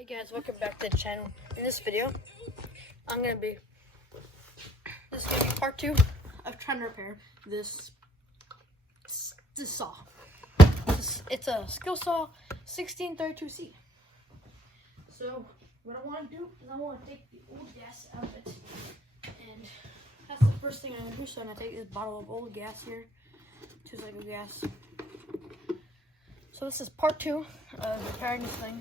Hey guys, welcome back to the channel. In this video, this is gonna be part 2 of trying to repair this saw. It's a skilsaw 1632C. So what I want to do is I want to take the old gas out of it, and that's the first thing I'm gonna do. So I'm gonna take this bottle of old gas here, 2 cycle gas. So this is part 2 of repairing this thing.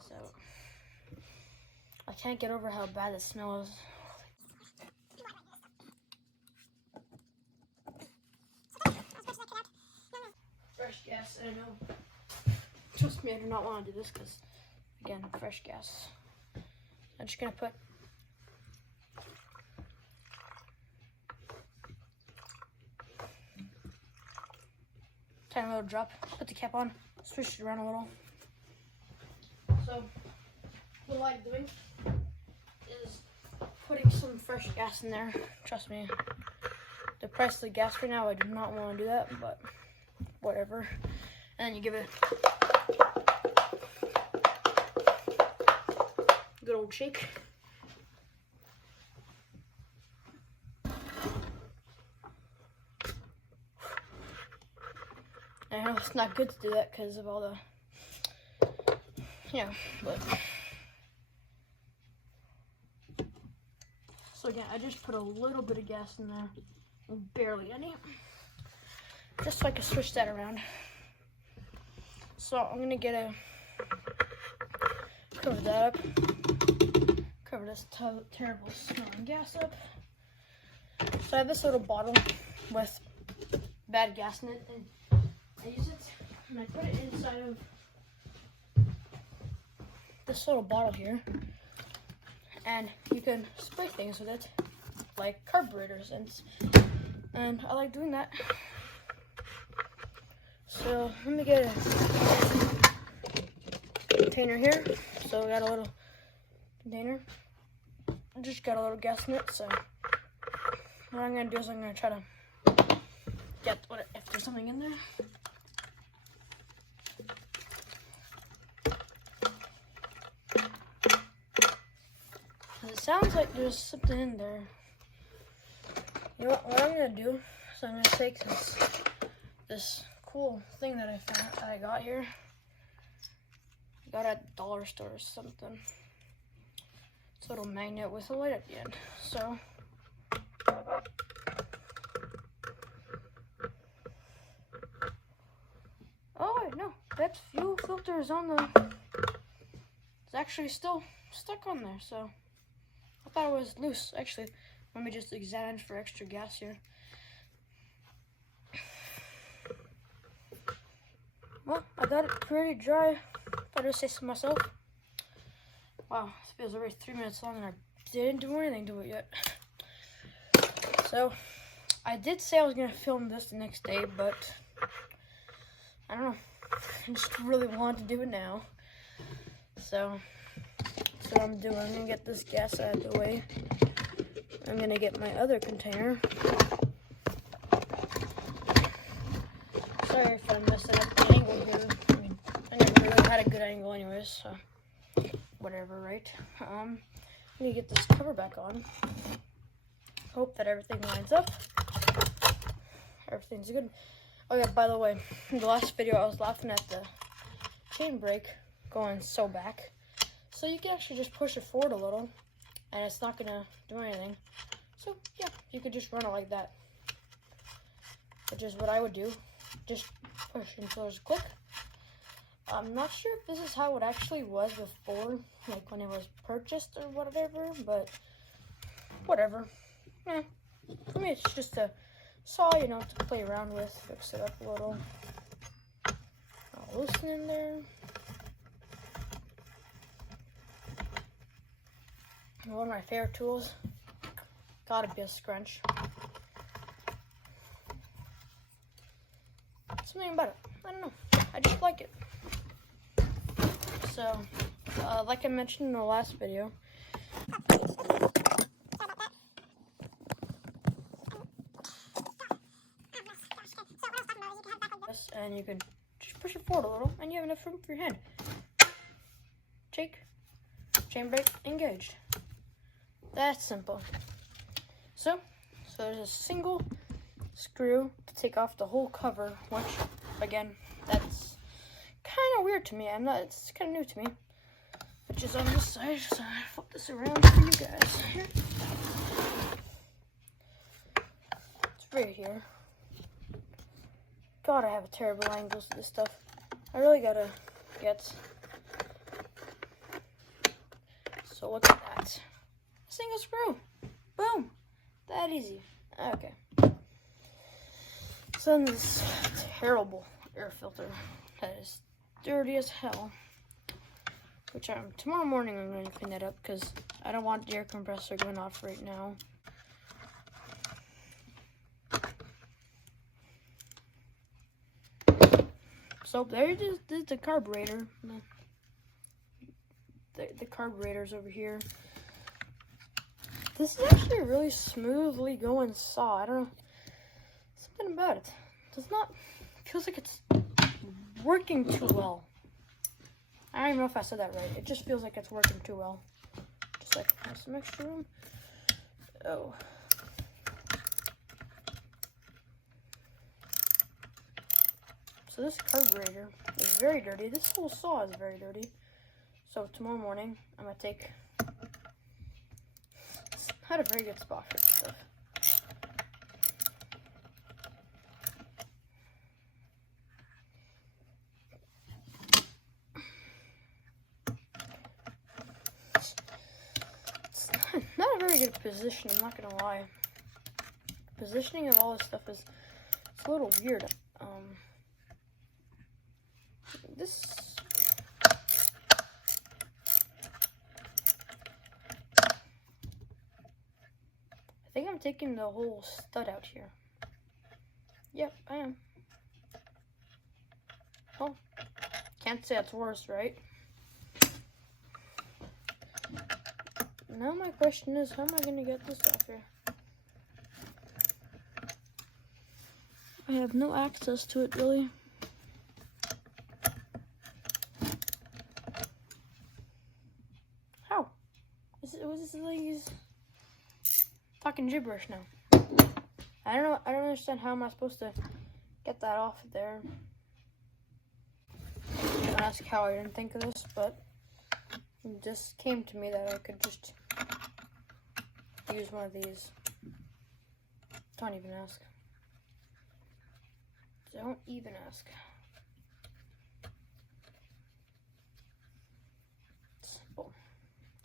So I can't get over how bad the smell is. Fresh gas, I know. Trust me, I do not want to do this because, again, fresh gas. I'm just gonna put tiny little drop, put the cap on, switch it around a little. So what I like doing is putting some fresh gas in there. Trust me, the price of the gas right now, I do not want to do that, but whatever. And then you give it a good old shake. I know it's not good to do that because of all the, but. So again, I just put a little bit of gas in there, barely any, just so I can switch that around. So I'm gonna cover that up, cover this terrible smelling gas up. So I have this little bottle with bad gas in it, and I use it and I put it inside of this little bottle here, and you can spray things with it, like carburetors, and I like doing that. So let me get a container here. So we got a little container. I just got a little gas in it. So what I'm gonna do is I'm gonna try to get if there's something in there. It sounds like there's something in there. You know what I'm gonna do is I'm gonna take this cool thing that I got here. I got at the dollar store or something. It's a little magnet with a light at the end. So oh wait, no, that fuel filter is on the. It's actually still stuck on there. So I thought it was loose. Actually, let me just examine for extra gas here. Well, I got it pretty dry, if I do say so myself. Wow, this feels already 3 minutes long and I didn't do anything to it yet. So, I did say I was going to film this the next day, but I don't know. I just really want to do it now. So, that's what I'm doing. I'm going to get this gas out of the way. I'm going to get my other container. Sorry if I'm messing up the angle here. I mean, I never really had a good angle anyways, so whatever, right? I'm gonna get this cover back on. Hope that everything lines up. Everything's good. Oh yeah, by the way, in the last video I was laughing at the chain brake going so back. So you can actually just push it forward a little and it's not gonna do anything. So yeah, you could just run it like that. Which is what I would do. Just push until there's a click. I'm not sure if this is how it actually was before, like when it was purchased or whatever, but whatever. Yeah. For me, it's just a saw, to play around with, fix it up a little. I'll loosen in there. One of my favorite tools, gotta be a scrunch. Something about it, I don't know, I just like it. So, like I mentioned in the last video, And you can just push it forward a little, and you have enough room for your hand. Shake, chain brake, engaged. That's simple. So there's a single screw to take off the whole cover, which, again, that's kind of weird to me. It's kind of new to me. Which is on this side, so I flip this around for you guys. Here. It's right here. God, I have terrible angles to this stuff. I really gotta get. So look at that. Single screw. Boom. That easy. Okay. So then this terrible air filter that is dirty as hell. Which tomorrow morning I'm going to clean that up because I don't want the air compressor going off right now. So there it is, the carburetor. The carburetor's over here. This is actually a really smoothly going saw. I don't know. Something about it. Does not feels like it's working too well. I don't even know if I said that right. It just feels like it's working too well. Just like have some extra room. Oh. So this carburetor is very dirty. This whole saw is very dirty. So tomorrow morning, I'm going to take... It's not a very good spot for this stuff. It's not a very good position, I'm not going to lie. Positioning of all this stuff is it's a little weird. This... I think I'm taking the whole stud out here. Yep, I am. Oh, can't say it's worse, right? Now my question is, how am I going to get this off here? I have no access to it, really. How? Was this like he's talking gibberish now? I don't know. I don't understand how am I supposed to get that off there. Don't ask how I didn't think of this, but it just came to me that I could just use one of these. Don't even ask. Don't even ask. Simple.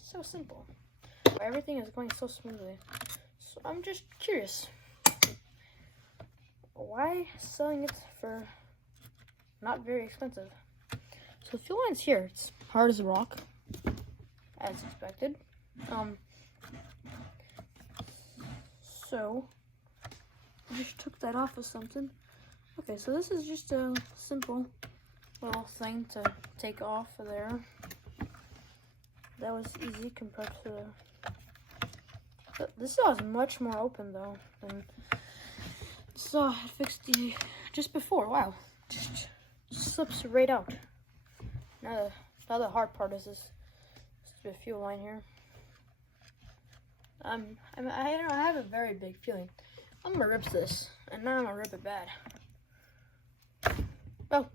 So simple. Everything is going so smoothly. So I'm just curious. Why selling it for not very expensive? So the fuel line's here. It's hard as a rock, as expected. So I just took that off of something. Okay, so this is just a simple little thing to take off of there. That was easy compared to the... This saw is much more open though than the saw I fixed just before. Wow, just slips right out. Now the hard part is this stupid fuel line here. I have a very big feeling I'm gonna rip this, and now I'm gonna rip it bad. Well,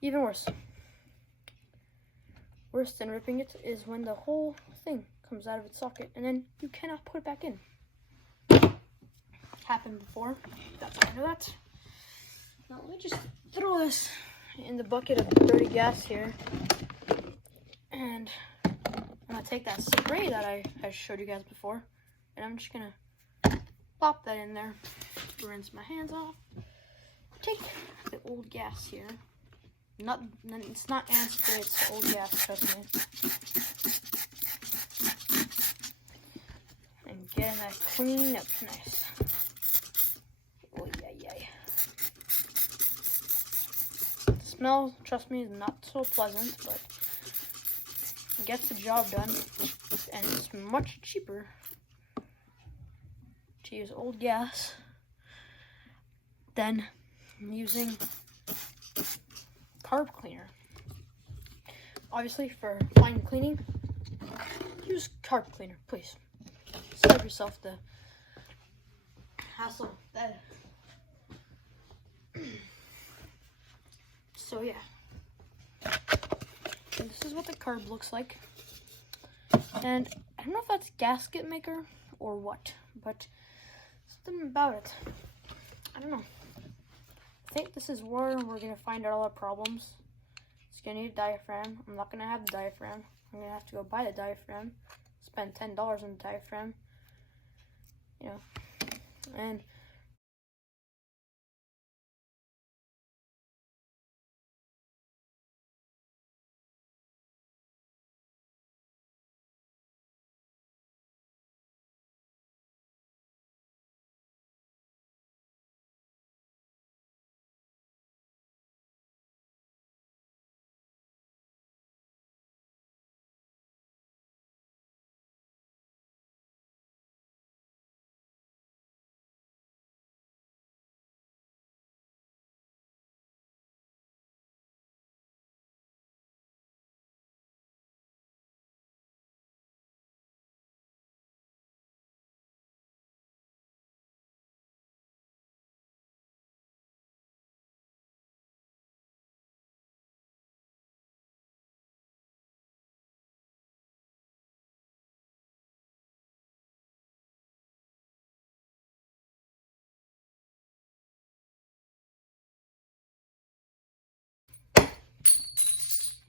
even worse. Worse than ripping it is when the whole thing comes out of its socket and then you cannot put it back in. Happened before. That's why I know that. Now let me just throw this in the bucket of dirty gas here. And I'm gonna take that spray that I showed you guys before, and I'm just gonna pop that in there. Rinse my hands off. Take the old gas here. It's not anti-spray, it's old gas, trust me. And getting that clean up nice. Oh yeah. The smell, trust me, is not so pleasant, but gets the job done, and it's much cheaper to use old G.A.S. than using carb cleaner. Obviously, for fine cleaning, use carb cleaner, please. Save yourself the hassle. So yeah, and this is what the carb looks like. And I don't know if that's gasket maker or what, but something about it. I don't know. I think this is where we're gonna find out all our problems. It's gonna need a diaphragm. I'm not gonna have the diaphragm. I'm gonna have to go buy the diaphragm, spend $10 on the diaphragm, you know, and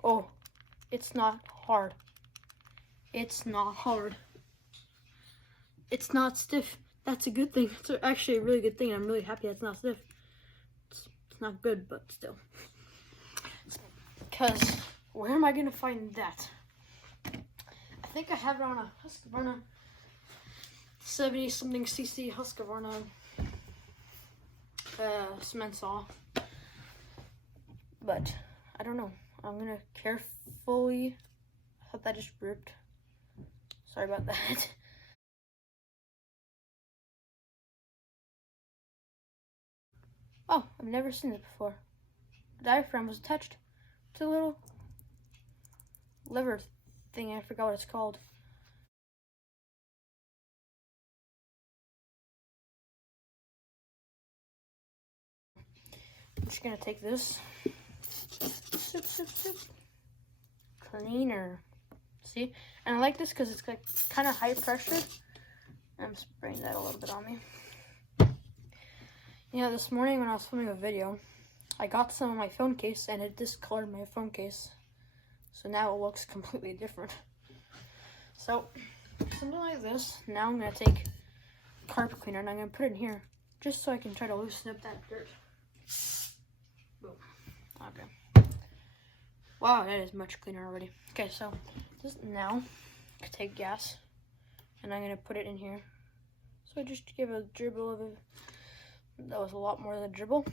oh, it's not hard. It's not hard. It's not stiff. That's a good thing. It's actually a really good thing. I'm really happy it's not stiff. It's not good, but still. Because where am I going to find that? I think I have it on a Husqvarna 70-something cc Husqvarna cement saw. But I don't know. I'm going to carefully... I thought that just ripped. Sorry about that. Oh, I've never seen it before. The diaphragm was attached to a little lever thing. I forgot what it's called. I'm just gonna take this. Sip, sip, sip. Cleaner. See? And I like this because it's like kind of high pressure. I'm spraying that a little bit on me. You know, this morning when I was filming a video, I got some on my phone case and it discolored my phone case. So now it looks completely different. So, something like this. Now I'm going to take carpet cleaner and I'm going to put it in here just so I can try to loosen up that dirt. Boom. Okay. Wow, that is much cleaner already. Okay, so just now I take G.A.S. and I'm going to put it in here. So just to give a dribble of it. That was a lot more than a dribble.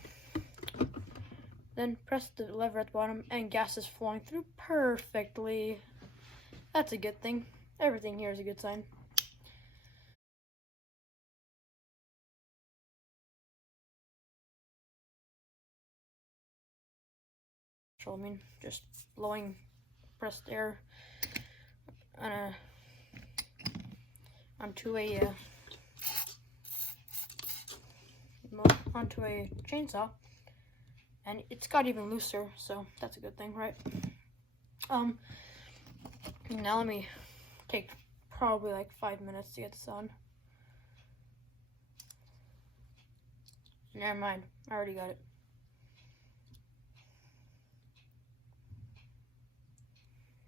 Then press the lever at the bottom and G.A.S. is flowing through perfectly. That's a good thing. Everything here is a good sign. So I mean, just blowing pressed air on onto a chainsaw, and it's got even looser, so that's a good thing, right? Now let me take probably like 5 minutes to get this on. Never mind, I already got it.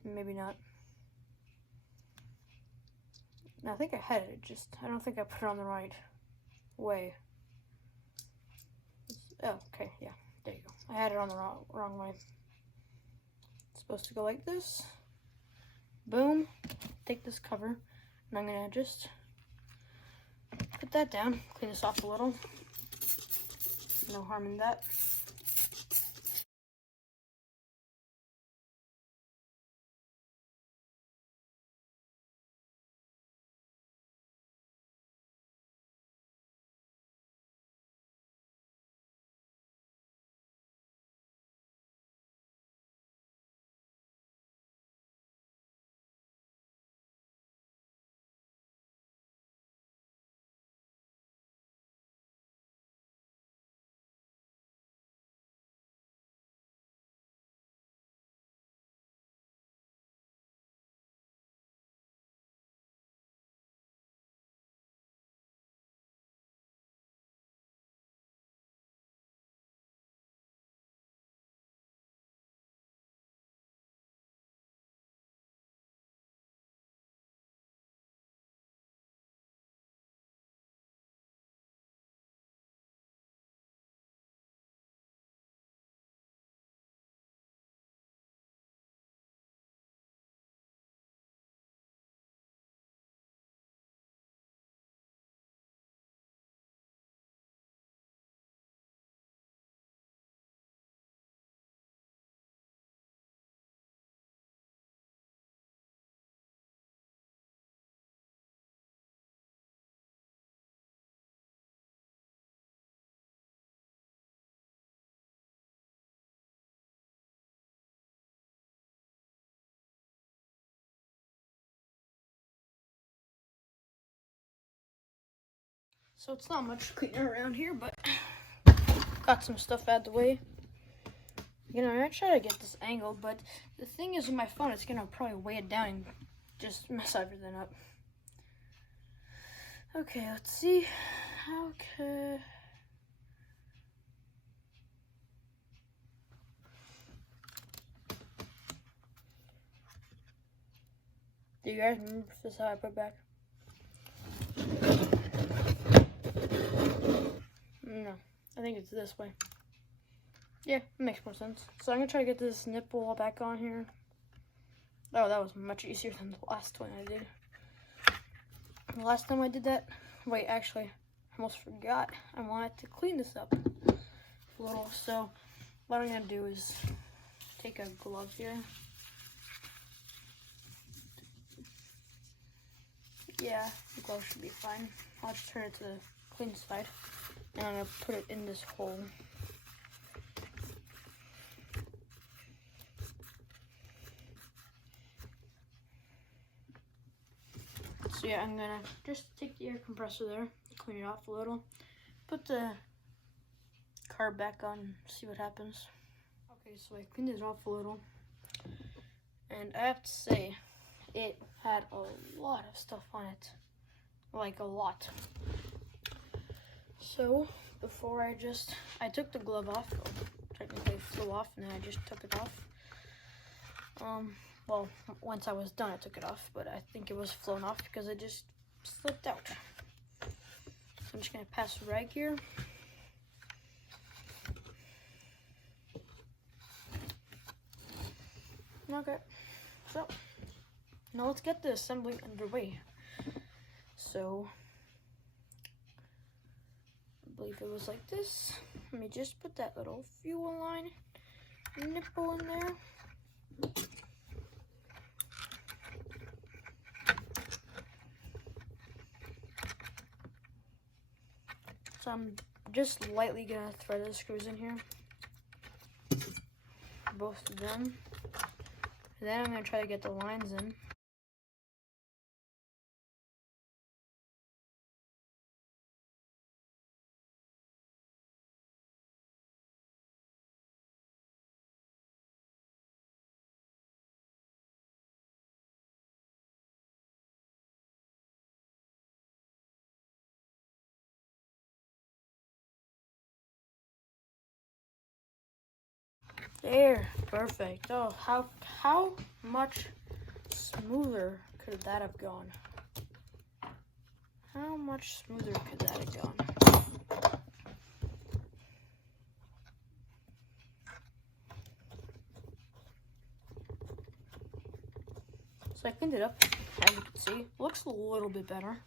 Maybe not. I think I had it, I don't think I put it on the right way. Oh, okay, yeah, there you go. I had it on the wrong way. It's supposed to go like this. Boom. Take this cover, and I'm gonna just put that down, clean this off a little. No harm in that. So it's not much cleaner around here, but got some stuff out of the way. You know, I'm gonna try to get this angled, but the thing is with my phone, it's gonna probably weigh it down and just mess everything up. Okay, let's see. Okay. Do you guys remember if this is how I put back? No, I think it's this way. Yeah, it makes more sense. So I'm gonna try to get this nipple back on here. Oh, that was much easier than the last one I did. The last time I did that, wait, actually, I almost forgot. I wanted to clean this up a little. So what I'm gonna do is take a glove here. Yeah, the glove should be fine. I'll just turn it to the clean side, and I'm gonna put it in this hole. So yeah, I'm gonna just take the air compressor there, clean it off a little, put the carb back on, see what happens. Okay, so I cleaned it off a little, and I have to say, it had a lot of stuff on it, like a lot. So before I took the glove off, technically it flew off, and then I just took it off. Well, once I was done, I took it off, but I think it was flown off because it just slipped out. So I'm just gonna pass the rag here. Okay, so now let's get the assembly underway. So I believe it was like this. Let me just put that little fuel line nipple in there. So I'm just lightly gonna thread the screws in here, both of them. And then I'm gonna try to get the lines in. There, perfect. Oh, how much smoother could that have gone? How much smoother could that have gone? So I cleaned it up, as you can see. Looks a little bit better.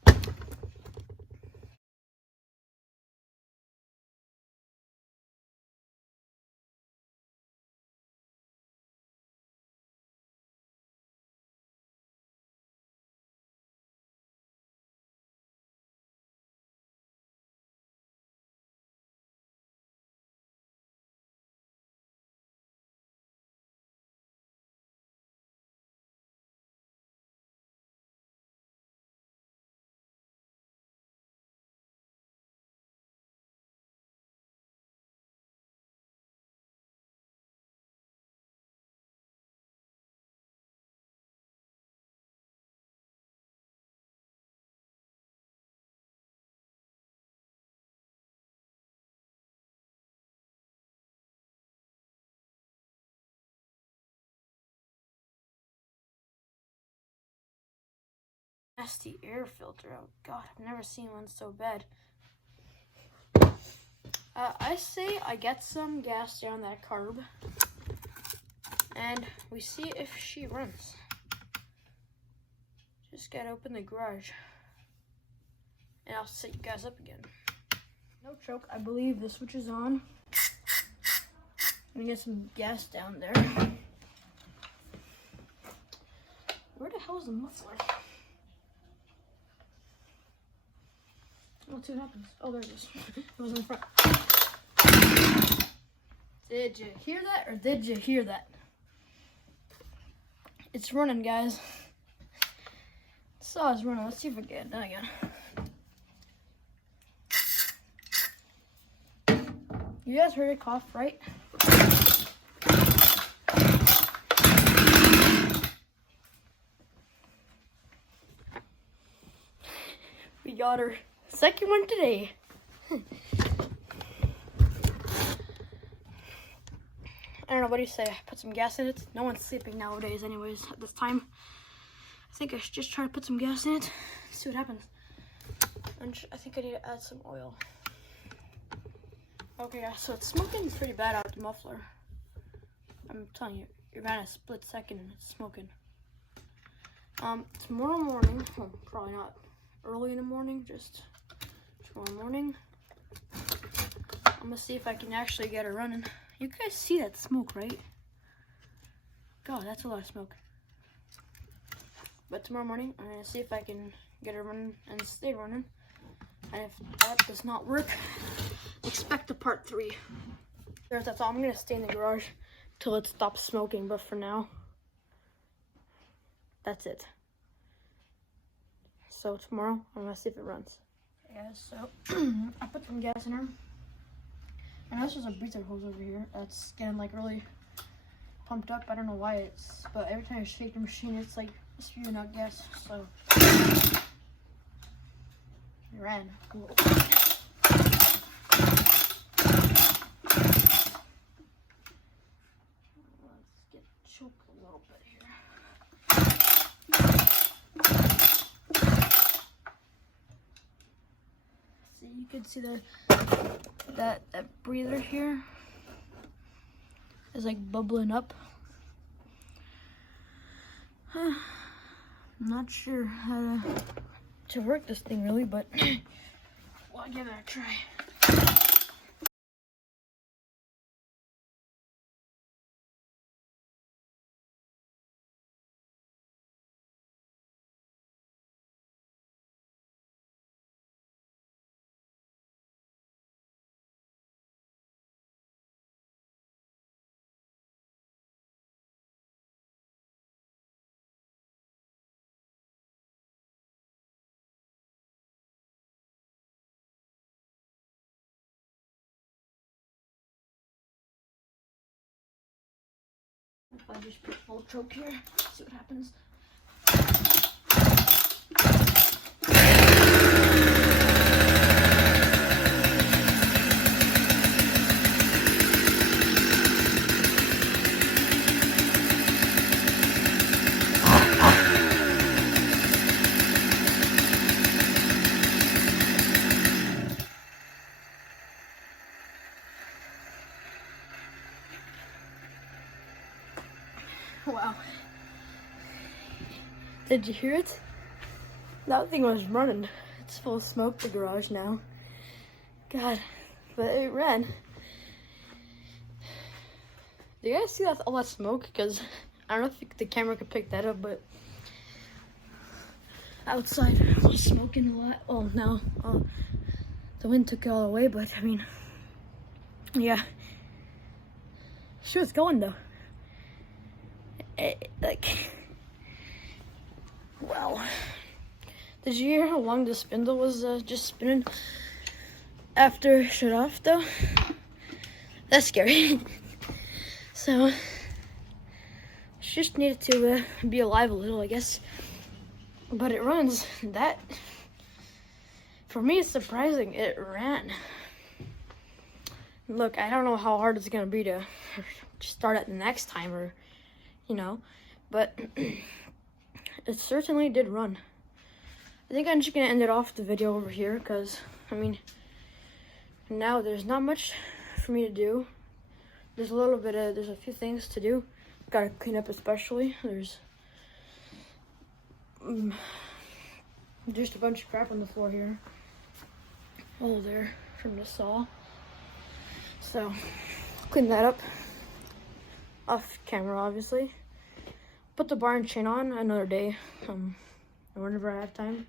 Nasty air filter. Oh god, I've never seen one so bad. I say I get some gas down that carb, and we see if she runs. Just gotta open the garage, and I'll set you guys up again. No choke, I believe the switch is on. Let me get some gas down there. Where the hell is the muffler? Let's see what happens. Oh, there it is. It was in the front. Did you hear that, or did you hear that? It's running, guys. Saw it's running. Let's see if we get it done again. You guys heard it cough, right? We got our second one today. I don't know, what do you say? Put some gas in it? No one's sleeping nowadays anyways at this time. I think I should just try to put some gas in it, see what happens. And I think I need to add some oil. Okay guys, so it's smoking pretty bad out the muffler. I'm telling you, you're about a split second and it's smoking. Tomorrow morning, well, probably not early in the morning, just tomorrow morning, I'm gonna see if I can actually get it running. You guys see that smoke, right? God, that's a lot of smoke. But tomorrow morning, I'm gonna see if I can get it running and stay running. And if that does not work, expect a part 3. That's all. I'm gonna stay in the garage till it stops smoking, but for now, that's it. So tomorrow, I'm gonna see if it runs. Okay guys, so I put some gas in her. And this is a breather hose over here that's getting like really pumped up. I don't know why but every time I shake the machine, it's like spewing out gas. So it ran. Cool. Let's get choked a little bit here. See, you can see that breather here is like bubbling up. I'm not sure how to work this thing really, but I'll give it a try. If I just put full choke here, see what happens. Wow. Did you hear it? That thing was running. It's full of smoke, the garage now. God, but it ran. Do you guys see all that smoke? Because I don't know if the camera could pick that up, but outside was smoking a lot. Oh, now the wind took it all away, but I mean, yeah. Sure, it's going though. Wow. Did you hear how long the spindle was just spinning after it shut off though? That's scary. So, she just needed to be alive a little, I guess. But it runs. That, for me, it's surprising. It ran. Look, I don't know how hard it's gonna be to start at the next time, or you know, but it certainly did run. I think I'm just gonna end it off the video over here, because I mean, now there's not much for me to do. There's a few things to do. Gotta clean up, especially. There's just a bunch of crap on the floor here. Oh, there from the saw. So clean that up. Off camera, obviously. Put the bar and chain on another day. Whenever I have time,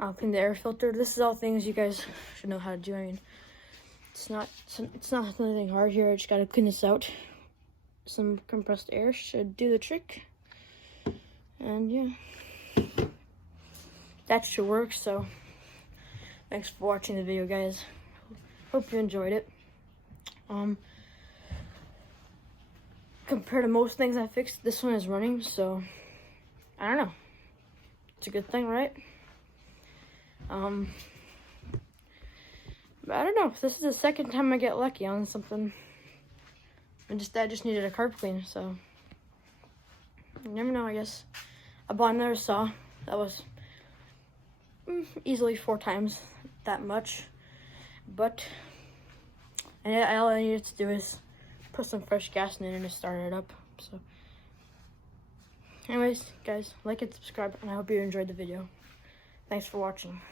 I'll clean the air filter. This is all things you guys should know how to do. I mean, it's not anything hard here. I just gotta clean this out. Some compressed air should do the trick. And yeah, that should work. So thanks for watching the video, guys. Hope you enjoyed it. Compared to most things I fixed, this one is running, so I don't know. It's a good thing, right? But I don't know. This is the second time I get lucky on something. I just needed a carb clean, so you never know, I guess. I bought another saw that was easily 4 times that much, but all I needed to do is put some fresh gas in it and just start it up. So anyways, guys, like and subscribe, and I hope you enjoyed the video. Thanks for watching.